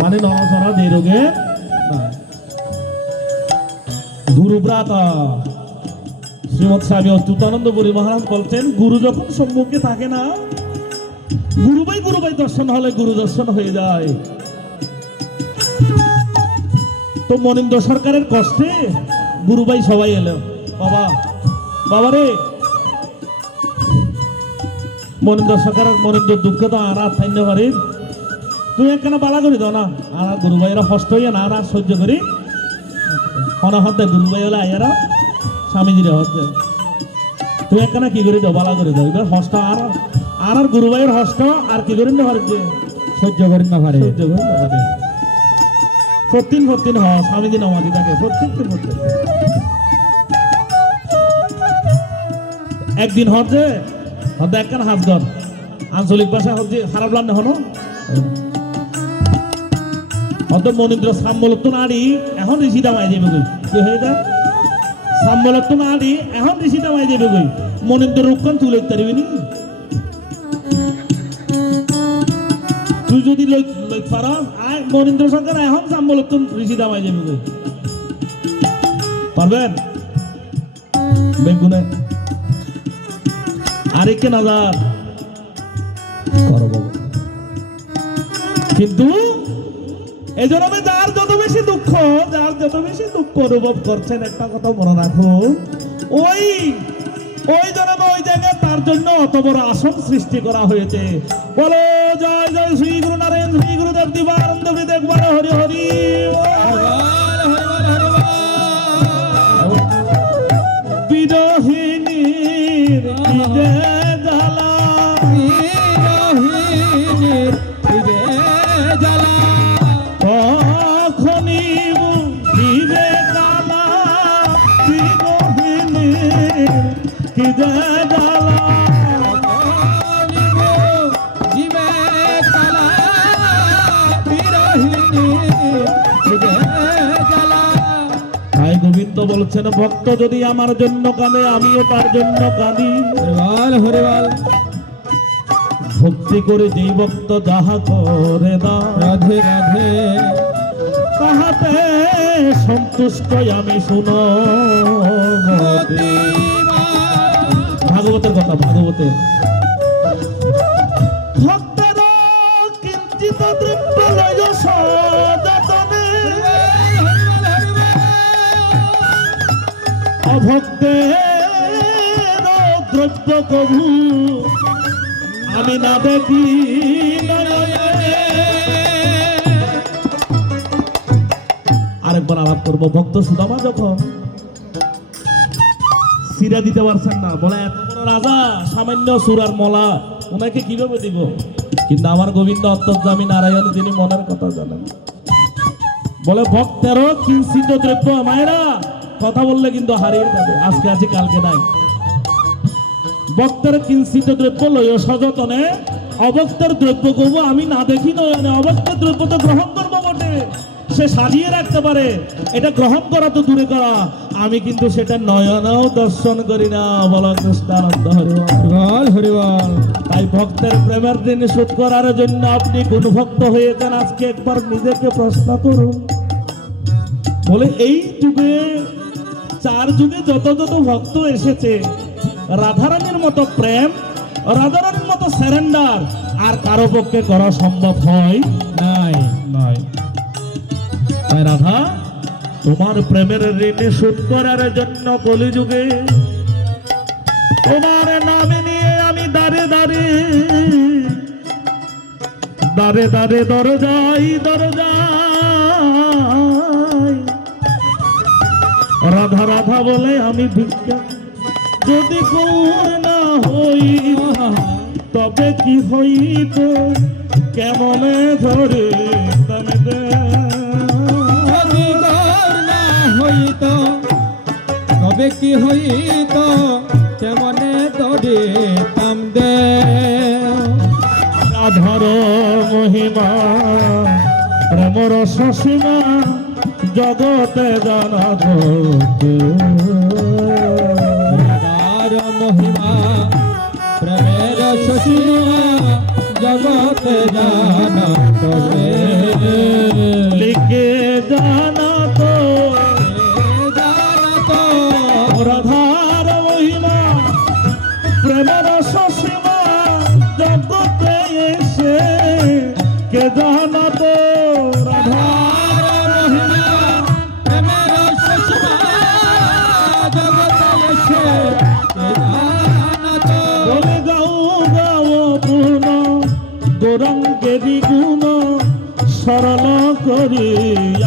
মানে নড়াচড়া যে রোগে? গুরুব্রাত। শ্রীমৎ স্বামী অচ্যুতানন্দ পুরী মহারাজ বলছেন, গুরু যখন সম্মুখে থাকে না, গুরুবাই গুরুবাই দর্শন হলে গুরু দর্শন হয়ে যায়। তো মনিন্দ্র সরকারের কষ্টে গুরুবাই সবাই এলো। বাবা বাবা রে! মনিন্দ্র সরকারের মনিন্দ্র দুঃখে তো আর থাইন্য পারি তুই একখানা বালা করি দাও না। আর গুরু ভাইয়েরা হষ্ট হইয়া না আর সহ্য করি। হনা হতে গুরু ভাই হলে আইয়ারা স্বামীজিরে হতে তুই একখানা কি করি দাও বালা করে দাও। এবার হষ্ট আর আর আর গুরু ভাইয়ের হষ্ট আর কি করি না পারে সহ্য করেন না পারে। সহ্য করি না পারে। প্রতিদিন প্রতিদিন হ স্বামীজি নমাদি থাকে প্রত্যেক দিন। একদিন হচ্ছে হতে একখানা হাত ধর। আঞ্চলিক ভাষা হচ্ছে খারাপ লাগবে হলো? হয়তো মনীন্দ্র সাম্বলত্ব নারী এখন ঋষি দামাই যাবে কই? কি হয়ে যা সাম্বলত্ব নারী এখন ঋষি দামাই যাবে কই? মনীন্দ্র রূপক্ষণ তুলে পারবি নি? তুই যদি লই লই পারস আয়, মনীন্দ্র সরকার এখন সাম্বলত্ব ঋষি দামাই যাবে কই? পারবেন? বেগুনে। আরেককে নাজার। কিন্তু এই জন্য যার যত বেশি দুঃখ, যার যত বেশি দুঃখ অনুভব করছেন, একটা কথা মনে রাখুন ওই ওই জন্মে ওই জায়গায় তার জন্য অত বড় আসন সৃষ্টি করা হয়েছে। বলো, জয় জয় শ্রী গুরু নারায়ণ, শ্রী গুরুদেব দিবানন্দ দেখবার হরি হরি। বিরোহিনীর কি যে জ্বালা। তাই গোবিন্দ বলছেন ভক্ত যদি আমার জন্য কাঁদে আমিও তার জন্য কাঁদি। ভক্তি করে যেই ভক্ত যাহা করে দা রাধে রাধে। তাহাতে সন্তুষ্ট আমি শুন। ভাগবতের কথা ভাগবতের ভক্তের কিঞ্চিত তৃপ্ত লয় সযতনে আমি না দেখি আরেকবার আলাপ করব, ভক্ত সুদামা যখন সিরা দিতে পারছেন না, বলে, এত বড় রাজা, সামান্য সুরার মলা, ওনাকে কীভাবে দিব? কিন্তু আমার গোবিন্দ অন্তর্জামী নারায়ণ যিনি মনের কথা জানেন। বলে, ভক্তেরও কিঞ্চিত দ্রব্য, মায়েরা কথা বললে কিন্তু হারিয়ে যাবে। আজকে আছে কালকে নাই। ভক্তের কিঞ্চিত দ্রব্য লয় সযতনে। অভক্তের দ্রব্য কবু আমি না দেখি নয়নে। অভক্তের দ্রব্য তো গ্রহণ করব বটে। সে সাজিয়ে রাখতে পারে। এটা গ্রহণ করা তো দূরে করা। আমি কিন্তু সেটা নয়নেও দর্শন করি না। বলা কৃষ্ণানন্দ হরিবল। হরিবল তাই ভক্তের প্রেমের দিন শোধ করার জন্য আপনি কোন ভক্ত হয়েছেন? আজকে একবার নিজেকে প্রশ্ন করুন। বলে এই যুগে চার যুগে যত যত ভক্ত এসেছে রাধারানীর মতো প্রেম রাধারানীর মতো স্যারেন্ডার আর কারও পক্ষে করা সম্ভব হয় নাই। নয় তাই রাধা তোমার প্রেমের ঋণ শোধ করার জন্য কলিযুগে তোমার নামে নিয়ে আমি দাঁড়ে দাঁড়ে দাঁড়ে দাঁড়ে দরজাই দরজাই রাধা রাধা বলে আমি ভিক্ষা। যদি না হই তবে কি হইত? কেমনে ধরে তবে দে? যদি গৌর না হইত তবে কি হইত? কেমনে তরে তাম দে? রাধার মহিমা প্রেমর সসীমা জগতে জানাব মহিমা প্রেমের শশিমা জগতে জানা লিখে জানা তো রাধার মহিমা প্রেমের শশিমা জগতে এসে কে জানা তো অঙ্গেরি গুণ সরল করি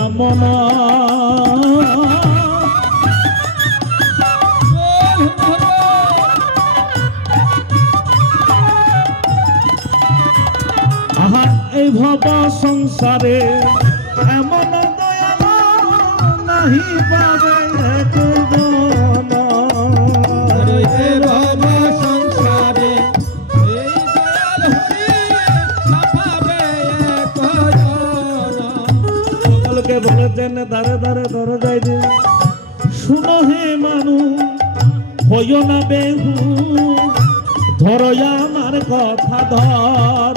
আমন। আহা এই ভব সংসারে এমন দয়াল নাহি পাবে বলার জন্য দাঁড়ে দাঁড়ে দরজায় দে। শুনো হে মানু, হইও না বেহু ধরো আমার কথা ধর।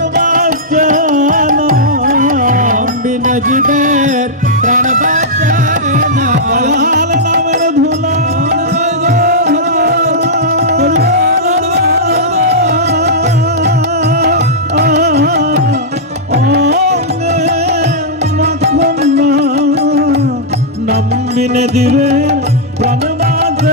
கதிரு பிரணநாத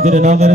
নবীর নামের